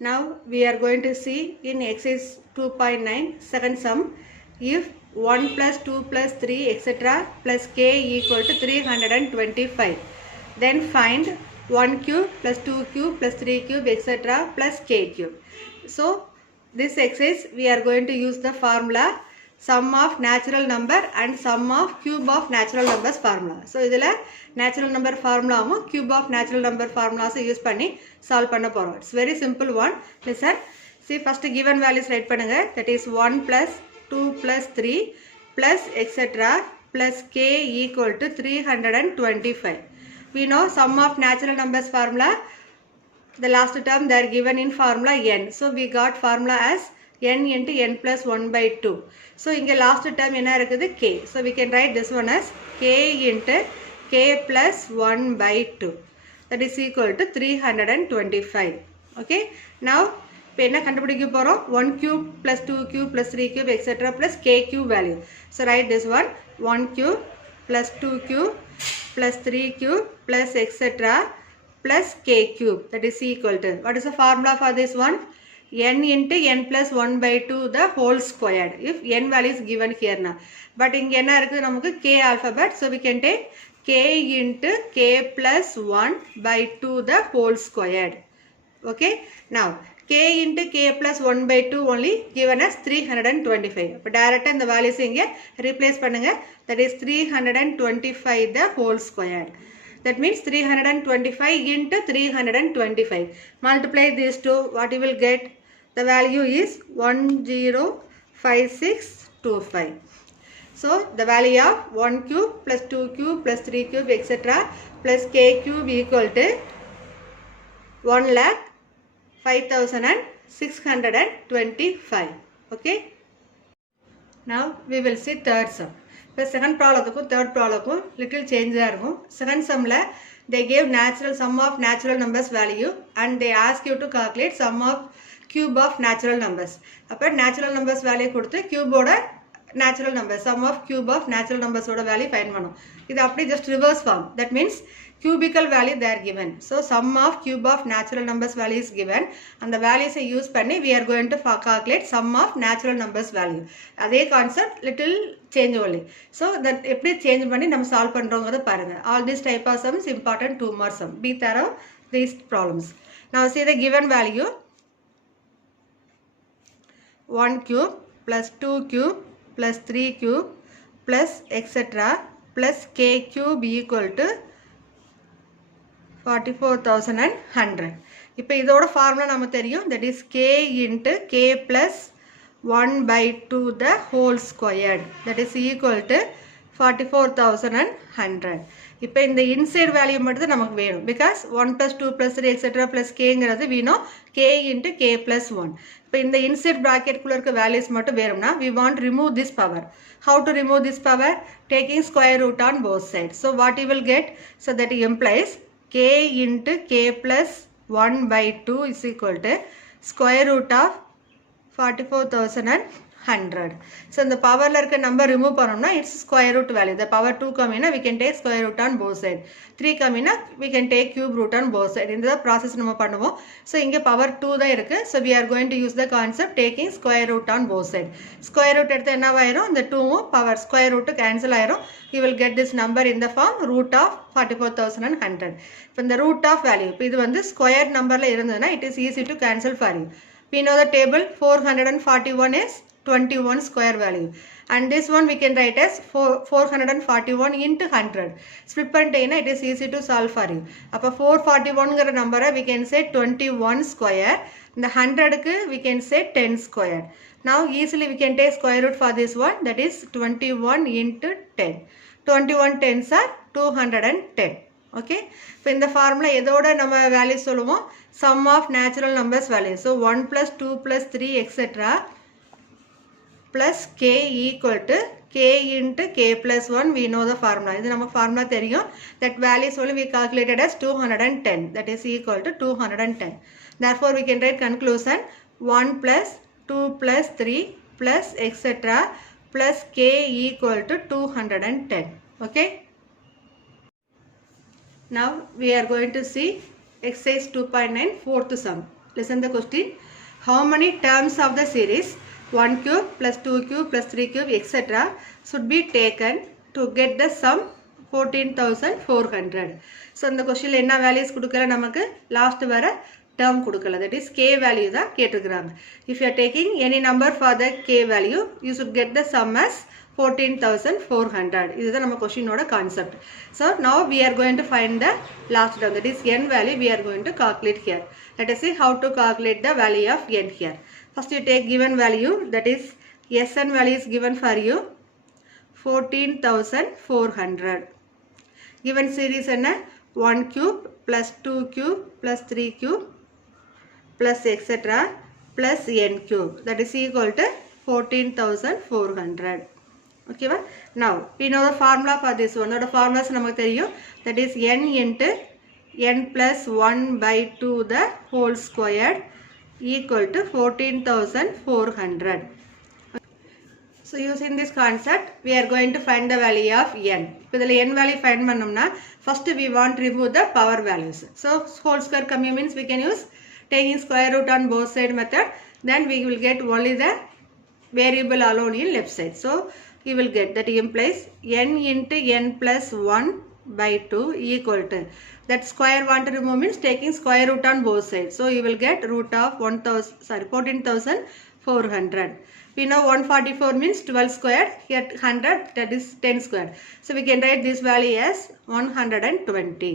Now we are going to see in exercise 2.9 second sum, if 1 plus 2 plus 3 etc. plus k equal to 325, then find 1 cube plus 2 cube plus 3 cube etc. plus k cube. So this exercise we are going to use the formula sum of natural number and sum of cube of natural numbers formula. So idhila natural number formula cube of natural number formulas use பண்ணி solve பண்ண போறோம். It's very simple one. Listen. See, first given values write பண்ணுங்க. That is 1 plus 2 plus 3 plus etc. plus k equal to 325. We know sum of natural numbers formula. The last term they are given in formula n. So we got formula as n into n plus 1 by 2. So in the last term என்ன இருக்குது k. So we can write this one as k into k plus 1 by 2. That is equal to 325. Okay. Now இப்போ என்ன கண்டுபிடிக்க போறோம் 1 cube plus 2 cube plus 3 cube etc. plus k cube value. So write this one 1 cube plus 2 cube plus 3 cube plus etc. plus k cube, that is equal to, what is the formula for this one? N into n plus 1 by 2 the whole squared, if n value is given here now. But in என்ன இருக்குது நமக்கு k alphabet, so we can take k into k plus 1 by 2 the whole squared. Okay, now k into k plus 1 by 2 only given as 325. இப்போ direct இந்த values இங்கே replace பண்ணுங்க, that is 325 the whole squared. That means 325 into 325. Multiply these two, what you will get? The value is 105625. So the value of 1 cube plus 2 cube plus 3 cube etc. plus k cube equal to 1,05,625. Okay. Now we will see third sum. இப்போ second ப்ராப்ளத்துக்கும் third ப்ராப்ளத்துக்கும் little சேஞ்சாக இருக்கும். Second சம்மில் they gave sum of natural numbers value and they ask you to calculate sum of cube of natural numbers. அப்போ natural numbers value கொடுத்து cube-ஓட natural numbers, sum of cube of natural numbers ஓட value find பண்ணும். இது அப்படி just reverse form. That means cubical value they are given. So sum of cube of natural numbers value is given. And the values use பண்ணி we are going to calculate sum of natural numbers value. அதே concept little change only. So that எப்படி change பண்ணி நம்ம solve பண்றோங்கிறத பாருங்க. All these type of sums important 2 more sum. Be thorough these problems. Now see the given value 1 cube plus 2 cube plus 3 cube plus etc. plus k cube equal to 44,100. இப்போ இதோட formula நமக்கு தெரியும், that is k into k plus 1 by 2 the whole squared, that is equal to 44,100. இப்போ இந்த inside value மட்டும் நமக்கு வேணும், because 1 plus 2 plus 3 etc. plus k ங்கிறது we know k into k plus 1. இப்போ இந்த inside bracket குள்ள இருக்க values மட்டும் வேணும்னா we want to remove this power. How to remove this power? Taking square root on both sides. So what you will get? So that implies k into k plus 1 by 2 is equal to square root of 44,100. So the power la number remove pannomna it's square root value. The power 2 come in, we can take square root on both sides. 3 come in, we can take cube root on both sides. In the process நம்ம பண்ணுவோம். So இங்க power 2 தான் இருக்கு. So we are going to use the concept taking square root on both sides. Square root எடுத்து என்னவாயிரும், இந்த 2 power square root cancel ஆயிரும். You will get this number in the form root of 44,100. இப்போ இந்த root of value, இப்போ இது வந்து square numberல இருந்ததுன்னா it is easy to cancel for you. We know the table 441 is 21 square value, and this one we can write as 441 into 100. Split பண்ணிட்டீங்கன்னா it is easy to solve for you. அப்போ 441ங்கிற நம்பரை we can say 21 square. இந்த 100க்கு we can say 10 square. Now easily we can take square root for this one, that is 21 into 10. 21 tens are 210. Okay. இப்போ இந்த formula எதோட நம்ம value சொல்லுவோம், sum of natural numbers value. So 1 plus 2 plus 3 etc. plus k equal to k into k plus 1. We know the formula. இது நம்ம formula தெரியும். That values only we calculated as 210. That is equal to 210. Therefore we can write conclusion 1 plus 2 plus 3 plus etc. plus k equal to 210. Okay. Now we are going to see exercise 2.9 fourth sum. Listen the question. How many terms of the series 1 cube plus 2 cube plus 3 cube etc. should be taken to get the sum 14,400? So இந்த கொஸ்டின்ல என்ன values கொடுக்கல, நமக்கு last வர term கொடுக்கல, that is k value தான் கேட்டிருக்கிறாங்க. If you are taking any number for the k value, you should get the sum as 14,400. இதுதான் நம்ம கொஸ்டினோட concept. So now we are going to find the last term, that is n value we are going to calculate here. Let us see how to calculate the value of n here. First you take given value, that is Sn value is given for you 14,400. Given series என்ன 1 cube plus 2 cube plus 3 cube plus etc. plus n cube, that is equal to 14,400. Okay, now we know the formula for this one. The formula is namakku theriyum, that is n into n plus 1 by 2 the whole squared equal to 14,400. So using this concept we are going to find the value of n. If the n value find pannumna, first we want to remove the power values. So whole square coming means we can use taking square root on both side method, then we will get only the variable alone in left side. So you will get, that implies n into n plus 1 by 2 equal to, that square want to remove means taking square root on both sides. So you will get root of 14,400. We know 144 means 12 squared, here 100, that is 10 squared. So we can write this value as 120.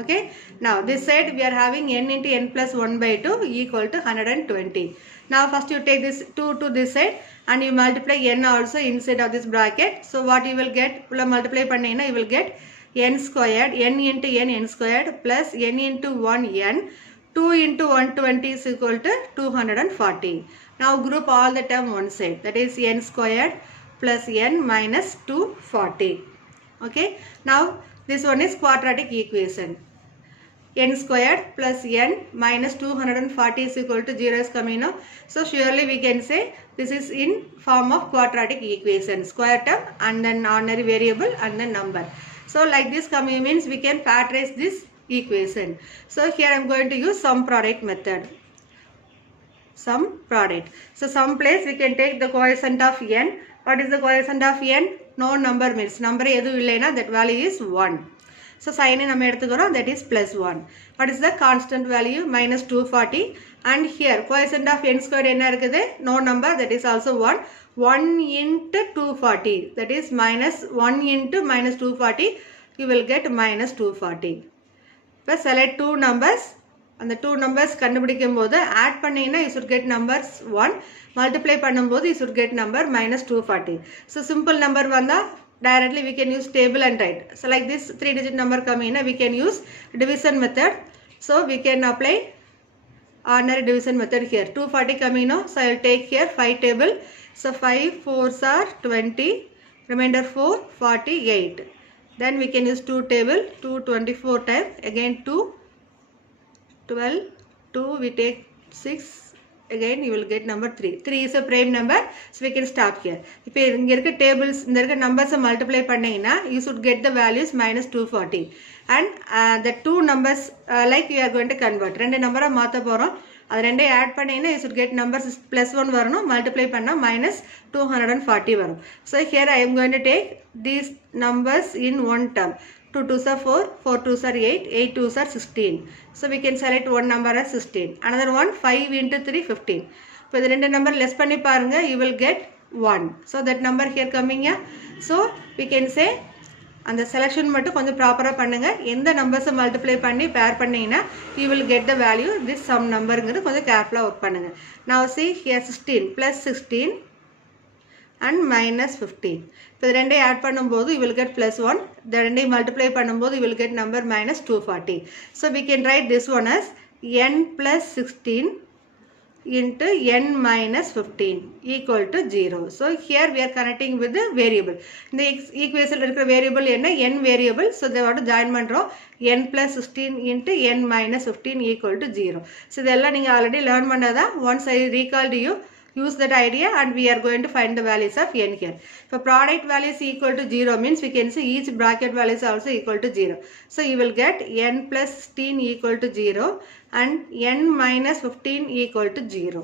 Okay, now this side we are having n into n plus 1 by 2 equal to 120. Now first you take this 2 to this side and you multiply n also inside of this bracket. So what you will get, multiply pannina, you will get n squared, n into n squared plus n into 1 n, 2 into 120 is equal to 240. Now group all the term one side, that is n squared plus n minus 240. Okay, now this one is quadratic equation. N squared plus n minus 240 is equal to 0 is coming now. So surely we can say this is in form of quadratic equation, square term and then ordinary variable and then number. So like this coming means we can factorize this equation. So here I am going to use sum product method. Sum product. So some place we can take the coefficient of n. What is the coefficient of n? No number means number edu illaina, that value is 1. So sign in that is plus 1. What is the constant value? Minus 240. And here coefficient of n squared enna irukudhu? No number, that is also 1. 1 into 240, that is minus 1 into minus 240, you will get minus 240. First select two numbers, and the two numbers கண்டுபிடிக்கும்போது add பண்ணீங்கன்னா you should get numbers 1, multiply பண்ணும்போது you should get number minus 240. So simple number வந்தா directly we can use table and write. So like this 3 digit number coming in, we can use division method. So we can apply ordinary division method here. 240 coming now, so I will take here 5 table. So 5 4s are 20, remainder 4 48. Then we can use 2 table, 2 24 times, again 2 12, 2 we take 6, again you will get number 3. 3 is a prime number, so we can stop here. If you get tables, there are numbers multiply pannina, you should get the values minus 240. And the two numbers like you are going to convert. Rendu number maatha porom, அது ரெண்டே add பண்ணீங்கன்னா you should get numbers plus 1 வரணும், multiply பண்ணா minus 240 வரும். So here I am going to take these numbers in one term. 2 2s are 4, 4 2s are 8, 8 2s are 16. So we can select one number as 16. Another one 5 into 3 15. இப்போ இது ரெண்டு number less பண்ணி பாருங்க, you will get 1. So that number here coming here. So we can say அந்த selection மட்டும் கொஞ்சம் ப்ராப்பராக பண்ணுங்க. எந்த நம்பர்ஸை மல்டிப்ளை பண்ணி பேர் பண்ணீங்கன்னா you will get the value this sum numberங்கிறது கொஞ்சம் கேர்ஃபுல்லாக ஒர்க் பண்ணுங்க. Now see here 16 plus 16 and minus 15. இப்போ இது ரெண்டையும் ஆட் பண்ணும்போது you will get plus 1. இந்த ரெண்டையும் மல்டிப்ளை பண்ணும்போது you will get number minus 240. So we can write this one as n plus 16 into n minus 15 equal to 0. So here we are connecting with the variable. In the equation irukra variable enna n variable, so they want to join pandrom n plus 16 into n minus 15 equal to 0. So idella neenga already learn pannada. Once I recall to you, use that idea and we are going to find the values of n here. If product value is equal to 0 means we can say each bracket value is also equal to 0. So you will get n plus 16 equal to 0 and n minus 15 equal to 0.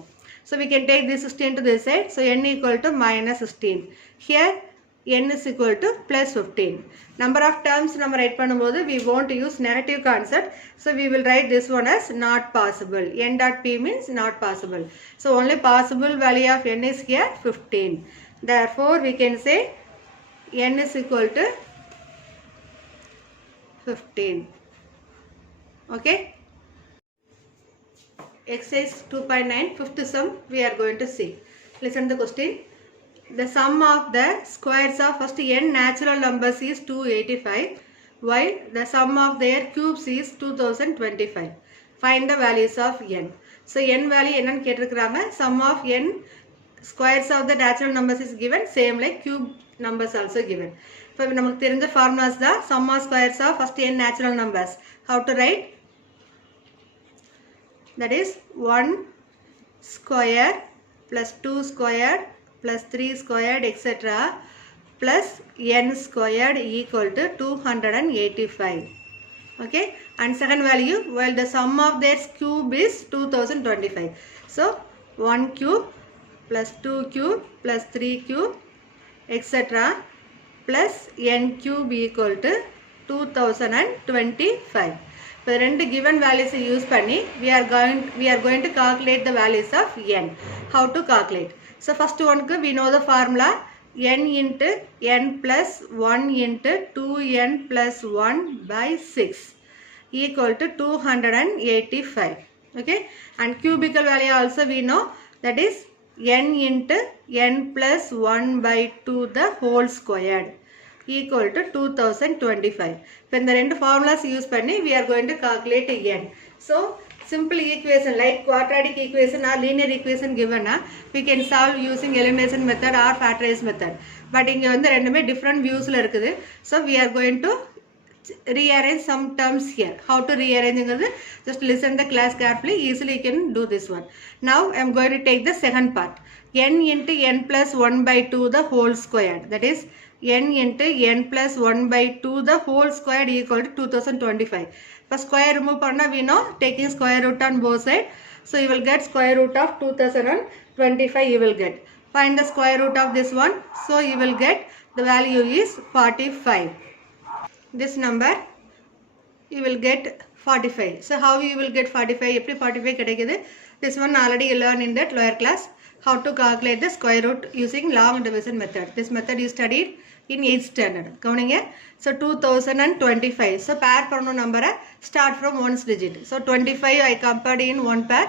So we can take this 16 to this side. So n equal to minus 16. Here n is equal to plus 15. Number of terms நம்ம write பண்ணும்போது we want to use negative concept. So we will write this one as not possible. n dot p means not possible. So only possible value of n is here 15. Therefore we can say n is equal to 15. Okay. Exercise 2.9 fifth sum we are going to see. Listen to the question. The sum of the squares of first n natural numbers is 285 while the sum of their cubes is 2025. Find the values of n. So n value என்னன்னு கேட்டிருக்காங்க. Sum of n squares of the natural numbers is given, same like cube numbers also given. இப்போ நமக்கு தெரிஞ்ச formulas தான் sum of squares of first n natural numbers. How to write? That is 1 square plus 2 squared plus 3 squared etc. plus n squared equal to 285. Okay, and second value, while the sum of their cube is 2025. So 1 cube plus 2 cube plus 3 cube etc. plus n cube equal to 2025. இப்போ ரெண்டு given values use பண்ணி we are going to calculate the values of n. How to calculate? So first one we know the formula n into n plus 1 into 2n plus 1 by 6 equal to 285. Okay, and cubical value also we know, that is n into n plus 1 by 2 the whole squared equal to 2025. When the two formulas use panni we are going to calculate n. So simple equation like quadratic equation or linear equation given we can solve using elimination method or factorization method. But இங்க வந்து ரெண்டுமே different viewsல இருக்குது. So we are going to rearrange some terms here. How to rearrange? Just listen the class carefully. Easily you can do this one. Now I am going to take the second part. N into n plus 1 by 2 the whole squared. That is n into n plus 1 by 2 the whole squared equal to 2025. For square remove panna we know taking square root on both sides. So you will get square root of 2025 you will get. Find the square root of this one. So you will get the value is 45. This number you will get 45. So how you will get 45? எப்படி 45 கிடைக்குது? This one already you learned in that lower class. How to calculate the square root using long division method. This method you studied in 8th standard. கவனிங்க. So 2025. So pair பண்ணணும் number start from 1's digit. So 25 I compared in one pair.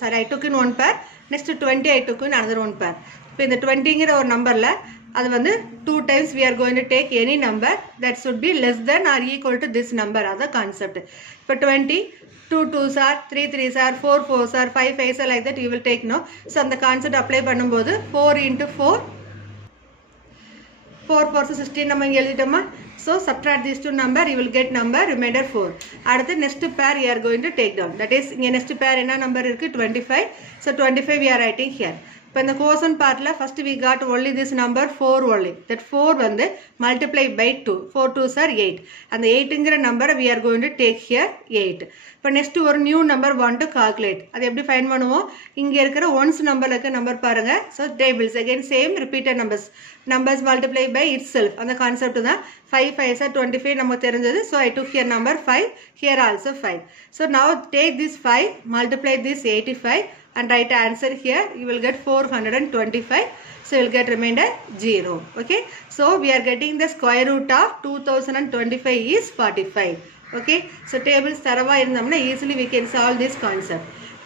Sorry, I took in one pair. Next 20 I took in another one pair. இப்போ இந்த 20ங்கிற ஒரு நம்பர்ல அது வந்து 2 times we are going to take any number that should be less than or equal to this number. That's the concept. இப்போ 20 2 2s are 3 3s are 4 4s are 5 5s are like that you will take no. So அந்த concept apply பண்ணும்போது 4 into 4 4 4 16 நம்ம இங்க எழுதிட்டோமா. So subtract these two number you will get number remainder 4. அடுத்து next pair you are going to take down. That is இங்க next pair என்ன number இருக்கு 25. So 25 we are writing here. இப்போ இந்த quotient partல first we got only this number 4 only. That 4 வந்து multiply by 2. 4 2s are 8. அந்த 8ங்கிற number we are going to take here 8. இப்போ next ஒரு new number want to calculate. அது எப்படி find பண்ணுவோம்? இங்க இருக்கிற ones numberல இருக்க number பாருங்க. So tables again same repeated numbers. Numbers multiply by itself. அந்த concept தான் 5 5s are 25 நமக்கு தெரிஞ்சது. So I took here number 5. Here also 5. So now take this 5 multiply this 85. And write answer here you will get 425. So you will get remainder 0. Okay, so we are getting the square root of 2025 is 45. Okay, so tables tharava irundhamna easily we can solve this concept.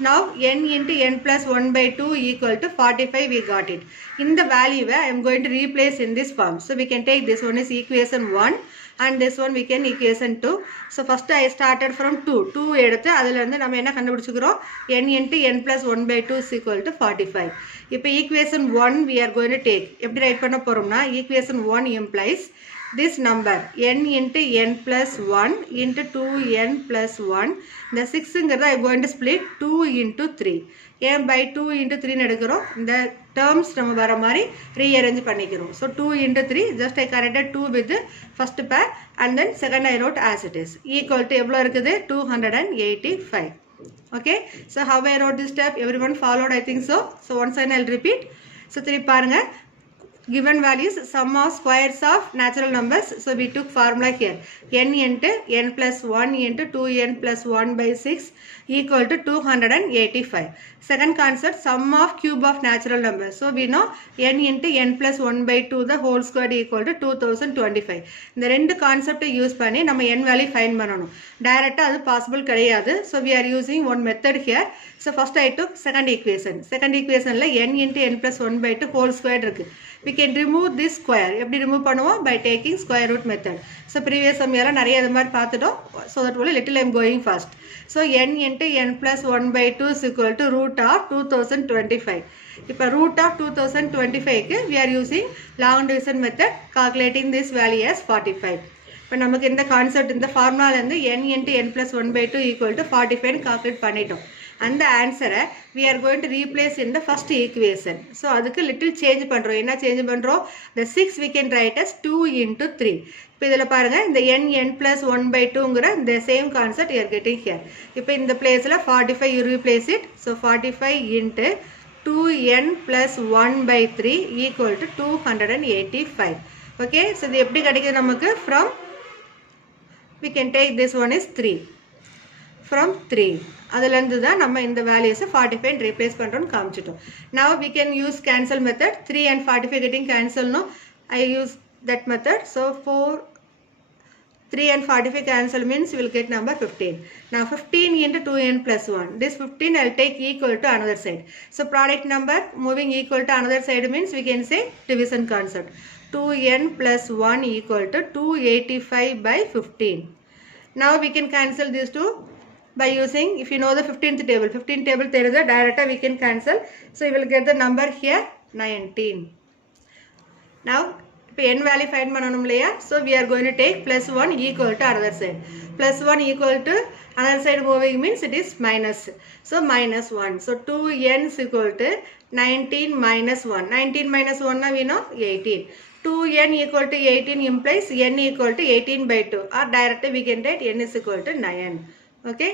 Now n into n plus 1 by 2 equal to 45 we got it. In the value I am going to replace in this form. So we can take this one is equation 1 and this one we can equation 2. So first I started from 2 எடுத்து அதில் வந்து நம்ம என்ன கண்டுபிடிச்சுக்கிறோம் n into n plus 1 by 2 is equal to 45. இப்போ equation 1 we are going to take. எப்படி right பண்ண போறோம்னா equation 1 implies this number n into n plus 1 into 2n plus 1. The 6ங்கிறத I am going to split 2 into 3. ஏன் by 2 into 3 எடுக்கிறோம் இந்த terms நம்ம வர மாதிரி rearrange பண்ணிக்கிறோம். So 2 into 3 just I corrected 2 with the first pair and then second I wrote as it is equal to எவ்வளோ இருக்குது 285. Okay, so how I wrote this step, everyone followed, I think so. So once again I'll repeat. So three பாருங்க, given values sum of squares of natural numbers. So we took formula here, n into n plus 1 into 2n plus 1 by 6 equal to 285. Second concept, sum of cube of natural numbers. So we know n into n plus 1 by 2 the whole square equal to 2025. இந்த ரெண்டு கான்செப்டை use பண்ணி நம்ம n value find பண்ணணும். டைரக்டாக அது possible கிடையாது. So we are using one method here. So first I took second equation. Second equationல n into n plus 1 by 2 whole square இருக்கு. We can remove this square. எப்படி remove பண்ணுவோம்? By taking square root method. So previous சமயம்லாம் நிறைய இது மாதிரி பார்த்துட்டோம். So that only little I am going fast. So n into n plus 1 by 2 is equal to root of 2025. இப்போ root of 2025க்கு we are using long division method, calculating this value as 45. இப்போ நமக்கு இந்த concept இந்த ஃபார்முலாலேருந்து n into n plus 1 by 2 equal to 45 calculate பண்ணிட்டோம். அந்த ஆன்சரை we are going to replace in the first equation. So அதுக்கு little change பண்ணுறோம். என்ன சேஞ்ச் பண்ணுறோம்? The 6 we can write as 2 into 3. இப்போ இதில் பாருங்கள், இந்த n plus 1 by 2ங்கிற இந்த same concept you are getting here. இப்போ இந்த பிளேஸில் 45 you replace it. So 45 into 2n plus 1 by 3 equal to 285. Okay, so இது எப்படி கிடைக்குது நமக்கு? From, we can take this one is 3. From 3. அதிலிருந்து தான் நம்ம இந்த வேல்யூஸை 45 replace பண்ணுறோன்னு காமிச்சிட்டோம். Now we can use cancel method. 3 and 45 getting cancel, no? I use that method. So 3 and 45 cancel means you will get number 15. Now 15 into 2n plus 1. This 15 I'll take equal to another side. So product number moving equal to another side means we can say division concept. 2n plus 1 equal to 285 by 15. Now we can cancel these two by using, if you know the 15th table, 15th table there is a direct we can cancel. So you will get the number here 19. Now இப்போ n value find பண்ணணும் இல்லையா? So we are going to take plus 1 equal to another side. Plus 1 equal to another side moving means it is minus. So minus 1. So 2n is equal to 19 minus 1. 19 minus 1 now we know 18. 2n equal to 18 implies n equal to 18 by 2. Or directly we can write n is equal to 9. Okay.